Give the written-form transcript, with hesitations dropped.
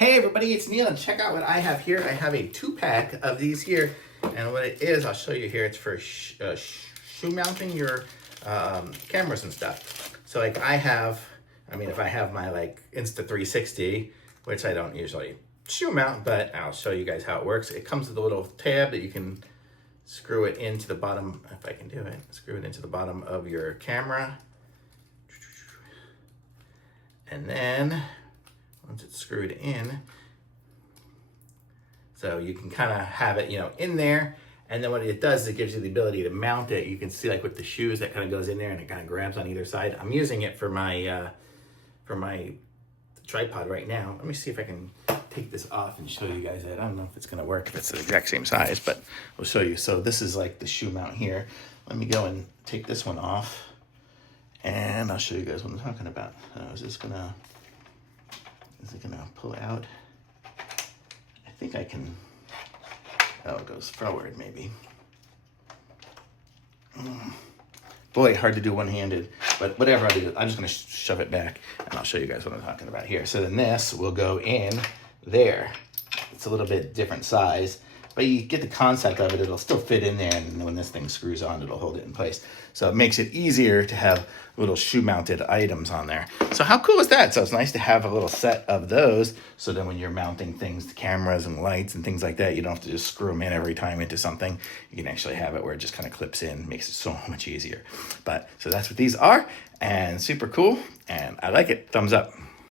Hey everybody, it's Neil, and check out what I have here. I have a 2-pack of these here, and what it is, I'll show you here. It's for shoe mounting your cameras and stuff. So like if I have my like Insta360, which I don't usually shoe mount, but I'll show you guys how it works. It comes with a little tab that you can screw it into the bottom, if I can do it, screw it into the bottom of your camera. And then once it's screwed in, so you can kind of have it, in there. And then what it does is it gives you the ability to mount it. You can see like with the shoes that kind of goes in there and it kind of grabs on either side. I'm using it for my tripod right now. Let me see if I can take this off and show you guys it. I don't know if it's gonna work, if it's the exact same size, but I'll show you. So this is like the shoe mount here. Let me go and take this one off and I'll show you guys what I'm talking about. Is it gonna pull out? I think I can. Oh, it goes forward maybe. Boy, hard to do one-handed, but whatever I do, I'm just gonna shove it back and I'll show you guys what I'm talking about here. So then this will go in there. It's a little bit different size, but you get the concept of it. It'll still fit in there, and when this thing screws on, it'll hold it in place. So it makes it easier to have little shoe-mounted items on there. So how cool is that? So it's nice to have a little set of those, so then when you're mounting things, the cameras and lights and things like that, you don't have to just screw them in every time into something. You can actually have it where it just kind of clips in, makes it so much easier. But so that's what these are, and super cool, and I like it. Thumbs up.